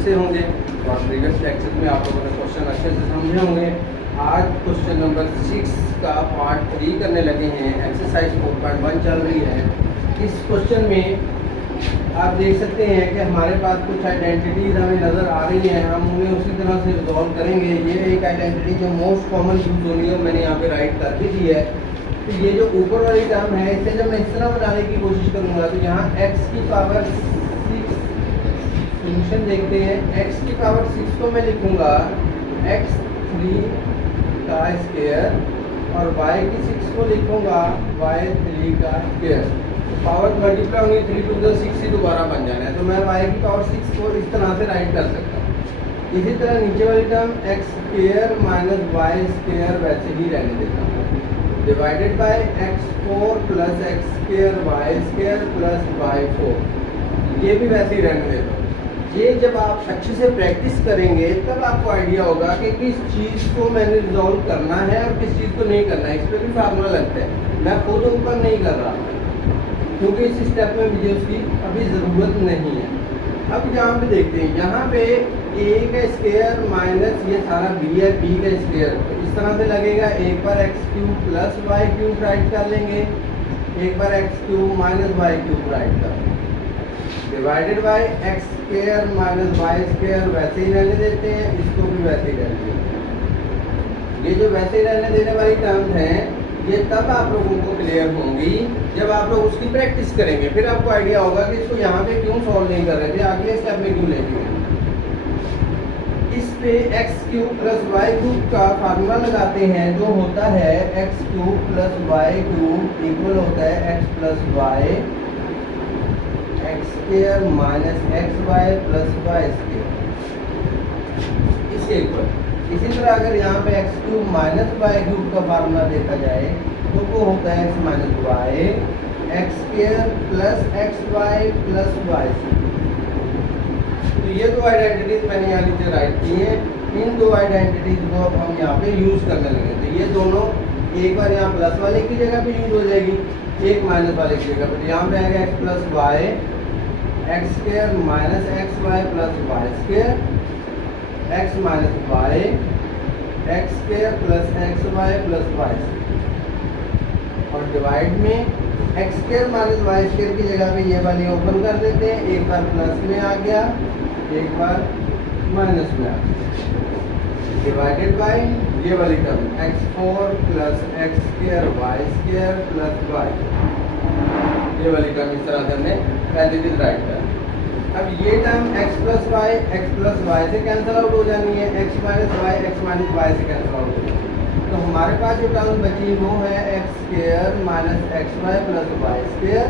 से होंगे और प्रीवियस लेक्चर में आप लोगों ने क्वेश्चन अच्छे से समझे होंगे। आज क्वेश्चन नंबर 6 का पार्ट 3 करने लगे हैं। एक्सरसाइज 4.1 चल रही है। इस क्वेश्चन में आप देख सकते हैं कि हमारे पास कुछ आइडेंटिटीज हमें नज़र आ रही हैं, हम उन्हें उसी तरह से रिजॉल्व करेंगे। ये एक आइडेंटिटी जो मोस्ट कॉमन यूज हो रही है मैंने यहाँ पे राइट करके दी है। तो ये जो ऊपर वाली टर्म है इसे जब मैं इस तरह बनाने की कोशिश करूँगा तो यहाँ x की पावर 6 सोल्यूशन देखते हैं। x की पावर 6 को मैं लिखूँगा x3 का स्क्वायर और y की 6 को लिखूँगा y3 का स्क्वायर। पावर मल्टीप्लाई होंगी 3 टू द 6 ही दोबारा बन जाना है, तो मैं y की पावर 6 को इस तरह से राइट कर सकता हूँ। इसी तरह नीचे वाली term x square minus y square वैसे ही रहने देता हूँ, divided by x4 plus x square y square plus y4, ये भी वैसे ही रहने देता हूँ। ये जब आप अच्छे से प्रैक्टिस करेंगे तब आपको आइडिया होगा कि किस चीज़ को मैंने रिजॉल्व करना है और किस चीज़ को नहीं करना है। इस पर भी फार्मूला लगता है, मैं खुद ऊपर नहीं कर रहा क्योंकि इस स्टेप में मुझे उसकी अभी ज़रूरत नहीं है। अब यहाँ पे देखते हैं, यहाँ पे a का स्क्वायर माइनस ये सारा b है, b का स्क्वायर, तो इस तरह से लगेगा। एक बार x cube plus y cube write कर लेंगे, एक बार x cube minus y cube write कर लेंगे, divided by x square minus y square वैसे ही रहने देते हैं, इसको भी वैसे ही रहने देते हैं। ये जो वैसे ही रहने देने वाली टर्म्स हैं ये तब आप लोगों को क्लियर होंगी जब आप लोग उसकी प्रैक्टिस करेंगे। फिर आपको आइडिया होगा कि इसको यहाँ पे क्यों सॉल्व नहीं कर रहे थे, अगले स्टेप में क्यों लेके गए। इस पे x cube plus y cube का फार्मूला लगाते हैं जो होता है x cube plus y cube equal होता है x plus y x square minus x y plus y square, इसके इक्वल। इसी तरह अगर यहाँ पे x cube minus y cube का फार्मूला देखा जाए तो वो होता है x minus y x square plus x y plus y. तो ये दो आइडेंटिटीज मैंने यहाँ नीचे राइट की है। इन दो आइडेंटिटीज को अब हम यहाँ पे यूज करने लगे, तो ये दोनों एक बार यहाँ प्लस वाले की जगह पे यूज हो जाएगी, एक माइनस वाले की जगह पे। यहाँ पे आएगा x plus y x square minus x y plus y square, x minus y x square plus x y plus y, और डिवाइड में x square minus y square की जगह पे ये वाली ओपन कर देते हैं। एक बार प्लस में आ गया, एक बार माइनस में आ गया, डिवाइडेड बाय ये वाली term x4 plus x square y square plus y, ये वाली टर्म इस तरह से हमने पहले भी राइट कर। अब ये टर्म x प्लस वाई से कैंसिल आउट हो जानी है, x माइनस वाई से कैंसिल आउट हो जानी है। तो हमारे पास जो टर्म बची वो है x square minus x y plus y square,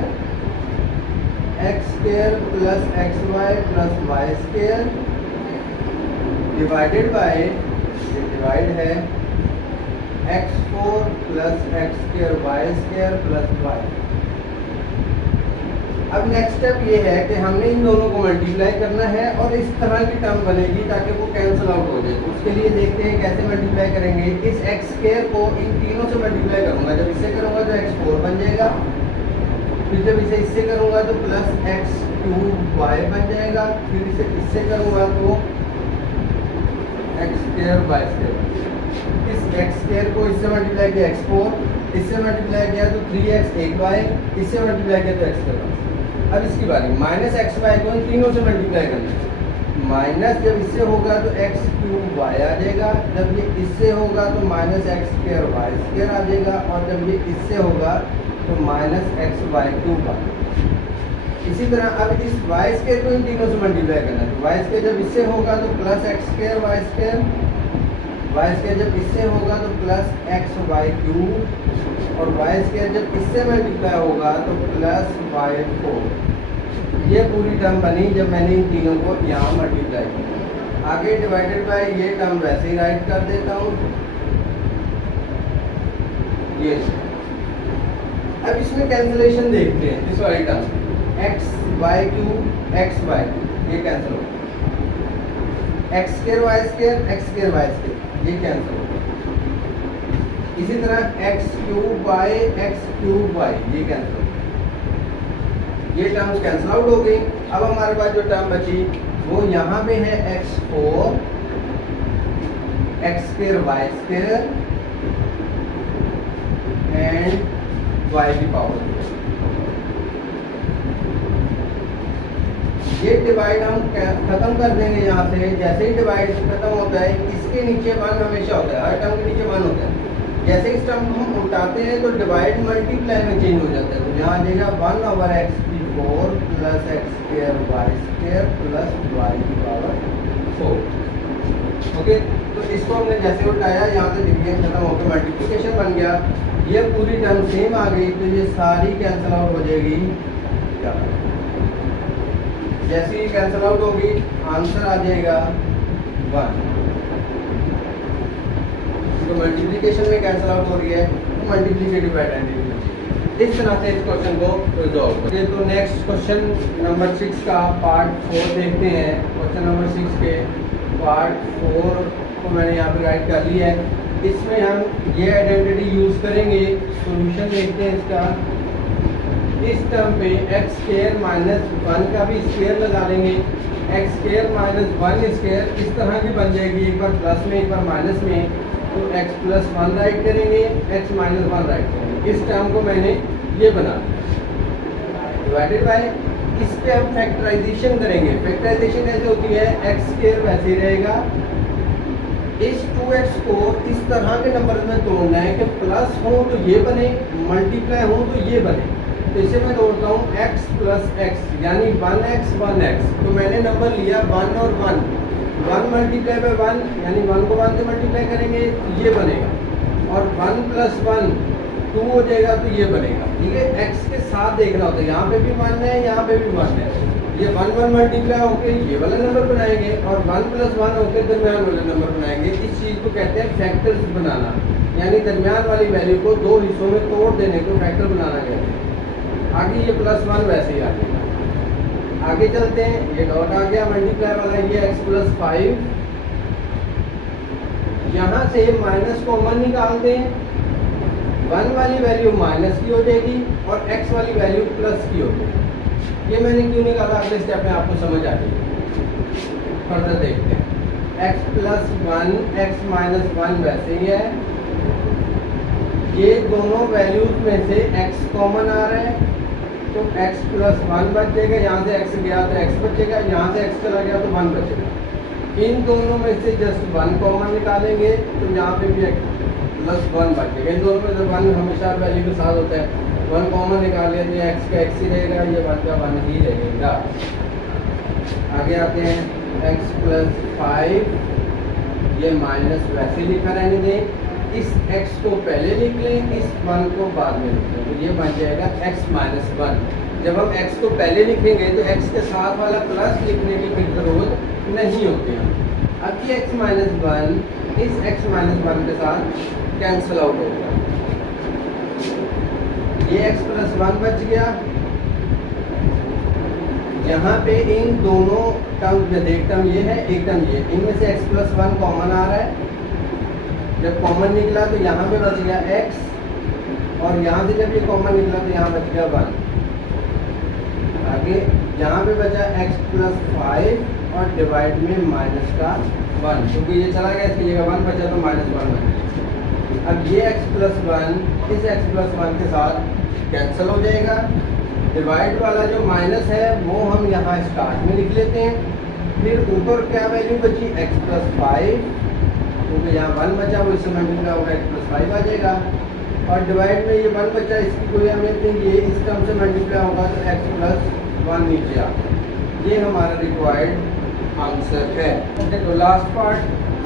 x square plus x y plus y square, divided by, divide है x4 plus x square y square plus y. अब नेक्स्ट स्टेप ये है कि हमने इन दोनों को मल्टीप्लाई करना है और इस तरह की टर्म बनेगी ताकि वो कैंसिल आउट हो जाए। तो उसके लिए देखते हैं कैसे मल्टीप्लाई करेंगे। इस एक्स स्क्वायर को इन तीनों से मल्टीप्लाई करूंगा, जब इससे करूंगा तो x4 बन जाएगा, फिर जब इसे इससे करूंगा तो प्लस एक्स क्यूब वाई बन जाएगा, फिर इसे इससे करूंगा तो एक्स स्क्वायर वाई स्क्वायर। इस एक्स स्क्वायर को इससे मल्टीप्लाई किया x4, इससे मल्टीप्लाई किया तो 3x 1y, इससे मल्टीप्लाई किया तो x2। अब इसकी बारी माइनस एक्स वाई को इन तीनों से मल्टीप्लाई करना है। माइनस जब इससे होगा तो एक्स क्यूब वाई आ जाएगा, जब ये इससे होगा तो minus x square y square आ जाएगा, और जब ये इससे होगा तो माइनस एक्स वाई क्यूब आ जाएगा। इसी तरह अब इस वाई स्क्वायर को इन तीनों से मल्टीप्लाई करना है। वाई स्क्वायर जब इससे होगा तो plus x square y square, y square जब इससे होगा तो प्लस एक्स वाई क्यूब, और वाई स्क्वायर जब इससे मल्टीप्लाई होगा तो प्लस वाई 4। ये पूरी टर्म बनी जब मैंने इन तीनों को यहाँ मल्टीप्लाई किया। आगे डिवाइडेड बाय ये टर्म वैसे ही राइट कर देता हूँ ये। अब इसमें कैंसिलेशन देखते हैं। इस वाली term x y cube x y ये कैंसिल हो, x square y square x square y square ये कैंसिल हो। इसी तरह एक्स क्यूब वाई ये कैंसिल हो, ये टर्म्स कैंसिल आउट हो गई। अब हमारे पास जो टर्म बची वो यहाँ पे है x4 x square y square and y की पावर। ये डिवाइड हम खत्म कर देंगे यहाँ से। जैसे ही डिवाइड खत्म होता है इसके नीचे 1 हमेशा होता है, हर टर्म के नीचे 1 होता है। जैसे इस टर्म को हम उल्टाते हैं तो डिवाइड मल्टीप्लाई में चेंज हो जाता है। तो यहाँ आ जाएगा 1/x4 plus x square y square plus y की पावर 4। ओके, तो इसको हमने जैसे उल्टाया यहाँ से डिवीजन खत्म होकर मल्टीप्लिकेशन बन गया। ये पूरी टर्म सेम आ गई तो ये सारी कैंसिल आउट हो जाएगी। जैसे ही कैंसिल आउट होगी आंसर आ जाएगा 1। तो मल्टीप्लिकेशन में कैंसिल आउट हो रही है तो मल्टीप्लिकेटिव आइडेंटिटी। इस तरह से इस क्वेश्चन को रिजॉल्व करें। तो नेक्स्ट क्वेश्चन नंबर 6 का पार्ट 4 देखते हैं। क्वेश्चन नंबर 6 के पार्ट 4 को मैंने यहाँ पे राइट कर लिया है। इसमें हम ये आइडेंटिटी यूज़ करेंगे। सॉल्यूशन देखते हैं इसका। इस टर्म पे x स्क्वायर माइनस 1 का भी स्क्वायर लगा लेंगे। x स्क्वायर माइनस 1 स्क्वायर इस तरह की बन जाएगी, एक बार प्लस में एक बार माइनस में। तो x प्लस 1 राइट करेंगे, x माइनस 1 राइट करेंगे। इस टर्म को मैंने ये बना डिवाइडेड बाय, इस पे हम फैक्टराइजेशन करेंगे। फैक्टराइजेशन कैसे होती है, x स्क्वायर वैसे ही रहेगा। इस 2x को इस तरह के नंबर में तोड़ना है कि प्लस हो तो ये बने, मल्टीप्लाई हो तो ये बने। तो इसे मैं तोड़ता हूँ x प्लस x यानी 1x 1x। तो मैंने नंबर लिया 1 और 1, 1 मल्टीप्लाई बाय 1 यानी 1 को 1 से मल्टीप्लाई करेंगे तो ये बनेगा, और 1 प्लस 1 2 हो जाएगा तो ये बनेगा। ठीक है, x के साथ देखना होता है, यहाँ पे भी 1 है यहाँ पे भी 1 है। ये 1 1 मल्टीप्लाई होकर ये वाला नंबर बनाएंगे और 1 प्लस 1 होकर दरमियान वाला नंबर बनाएंगे। इस चीज़ को कहते हैं फैक्टर्स बनाना, यानी दरमियान वाली वैल्यू को 2 हिस्सों में तोड़ देने को फैक्टर बनाना कहते हैं। आगे ये प्लस 1 वैसे ही आ जाएगा। आगे चलते हैं, ये डॉट आ गया मल्टीप्लाई वाला, ये x प्लस 5। यहाँ से माइनस कॉमन निकालते हैं, 1 वाली वैल्यू माइनस की हो जाएगी और x वाली वैल्यू प्लस की हो जाएगी। ये मैंने क्यों निकाला, अगले स्टेप में आपको समझ आ जाएगी। फर्दर देखते हैं, x प्लस 1 x माइनस 1 वैसे ही है। ये दोनों वैल्यूज में से x कॉमन आ रहा है तो x प्लस 1 बच जाएगा। यहाँ से x गया तो x बचेगा, यहाँ से x चला गया तो 1 बचेगा। इन दोनों में से जस्ट 1 कॉमन निकालेंगे तो यहाँ पे भी x प्लस 1 बचेगा। इन दोनों में से 1 हमेशा वैल्यू के साथ होता है। 1 कॉमन निकाल लिया तो x का x ही रहेगा, ये 1 का 1 ही रहेगा। आगे आते हैं, x प्लस 5 ये माइनस वैसे लिखा रहने दें। इस x को पहले लिख लें, इस 1 को बाद में लिख लें, तो ये बन जाएगा x माइनस 1। जब हम x को पहले लिखेंगे तो x के साथ वाला प्लस लिखने की फिर जरूरत नहीं होती है। अब ये x माइनस 1 इस x माइनस 1 के साथ कैंसिल आउट होगा। ये x प्लस 1 बच गया। यहाँ पे इन दोनों टर्म में एक टर्म ये है एक टर्म ये, इनमें से x प्लस 1 कॉमन आ रहा है। जब कॉमन निकला तो यहाँ पे बच गया x, और यहाँ से जब ये कॉमन निकला तो यहाँ बच गया 1। आगे यहाँ पे बचा x प्लस 5 और डिवाइड में माइनस का 1, क्योंकि ये चला गया इसकी जगह 1 बचा तो माइनस 1 बन गया। अब ये x प्लस 1 इस x प्लस 1 के साथ कैंसिल हो जाएगा। डिवाइड वाला जो माइनस है वो हम यहाँ स्टार्ट में लिख लेते हैं। फिर ऊपर क्या वैल्यू बची, x प्लस 5, क्योंकि यहाँ 1 बचा वो इससे मल्टीप्लाई होगा x प्लस 5 आ जाएगा। और डिवाइड में ये 1 बचा, इसकी कोई अहमियत नहीं, ये इस टर्म से मल्टीप्लाई होगा तो x प्लस 1 नीचे आ। ये हमारा रिक्वायर्ड आंसर है। ओके, तो लास्ट पार्ट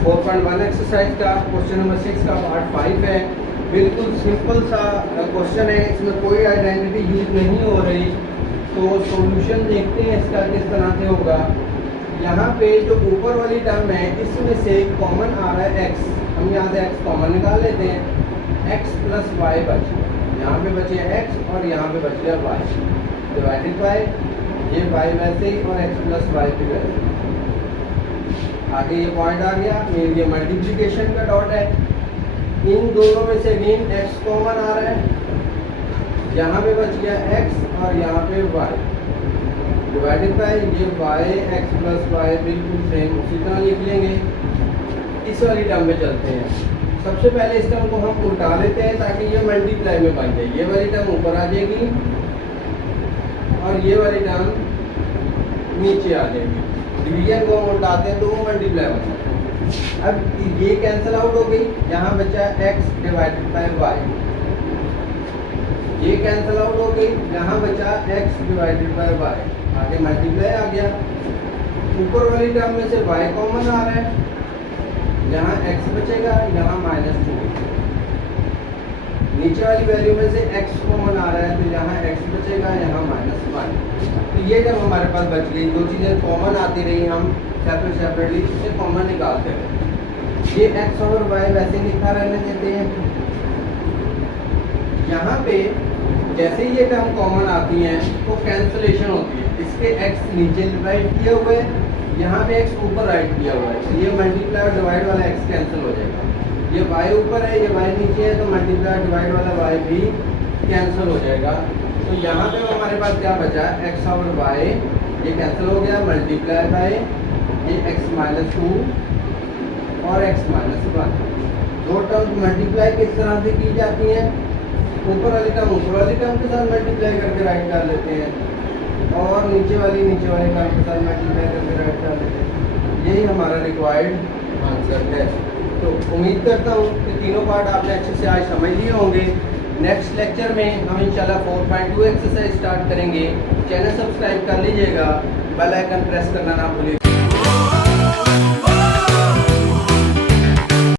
4.1 एक्सरसाइज का क्वेश्चन नंबर 6 का पार्ट 5 है। बिल्कुल सिंपल सा क्वेश्चन है, इसमें कोई आइडेंटिटी यूज नहीं हो रही। तो सॉल्यूशन देखते हैं इसका किस तरह से होगा। यहाँ पे जो ऊपर वाली टर्म है इसमें से कॉमन आ रहा है x, हम यहाँ से x कॉमन निकाल लेते हैं। x प्लस y बच गया, यहाँ पे बचे x और यहाँ पे बच गया y डिवाइडेड बाय ये y वैसे ही और x प्लस y भी वैसे। आगे ये पॉइंट आ गया, ये मल्टीप्लिकेशन का डॉट है। इन दोनों में से अगेन x कॉमन आ रहा है यहाँ पे बच गया x और यहाँ पे y डिवाइडेड बाय ये y x प्लस वाई बिल्कुल सेम उसी तरह लिख लेंगे। इस वाली टर्म में चलते हैं। सबसे पहले इस टर्म को हम उल्टा लेते हैं ताकि ये मल्टीप्लाई में बन जाए। ये वाली टर्म ऊपर आ जाएगी और ये वाली टर्म नीचे आ जाएगी। डिवीजन को हम उल्टाते हैं तो वो मल्टीप्लाई बन जाता है। अब ये कैंसिल आउट हो गई, यहाँ बचा x डिवाइडेड बाय y। ये कैंसिल आउट हो गई, यहाँ बचा x डिवाइडेड बाय y। आगे मल्टीप्लाई आ गया। ऊपर वाली टर्म में से y कॉमन आ रहा है, यहाँ x बचेगा, यहाँ -2। नीचे वाली वैल्यू में से x कॉमन आ रहा है तो यहाँ x बचेगा, यहाँ -1। तो ये जब हमारे पास बच गई, दो चीज़ें कॉमन आती रही, हम सेपरेटली इससे कॉमन निकालते रहे। ये x और y वैसे लिखा रहने देते हैं। यहाँ पे जैसे ये टर्म कॉमन आती हैं तो कैंसलेशन होती है। इसके x नीचे राइट किए हुए, यहाँ पे x ऊपर राइट किया हुआ है, तो ये मल्टीप्लाई और डिवाइड वाला x कैंसिल हो जाएगा। ये y ऊपर है, ये y नीचे है, तो मल्टीप्लाई और डिवाइड वाला y भी कैंसिल हो जाएगा। तो यहाँ पे हमारे पास क्या बचा, x और y ये कैंसिल हो गया, मल्टीप्लाई बाय ये x -2 और x -1। दो टर्म मल्टीप्लाई किस तरह से की जाती है, ऊपर वाली टर्म ऊपर वाली टर्म के साथ मल्टीप्लाई करके राइट डाल लेते हैं और नीचे वाली टर्म के साथ मल्टीप्लाई करके राइट डाल लेते हैं। यही हमारा रिक्वायर्ड आंसर है। तो उम्मीद करता हूँ कि तीनों पार्ट आपने अच्छे से आज समझ लिए होंगे। नेक्स्ट लेक्चर में हम इंशाल्लाह 4.2 एक्सरसाइज स्टार्ट करेंगे। चैनल सब्सक्राइब कर लीजिएगा, बेल आइकन प्रेस करना ना भूलिएगा।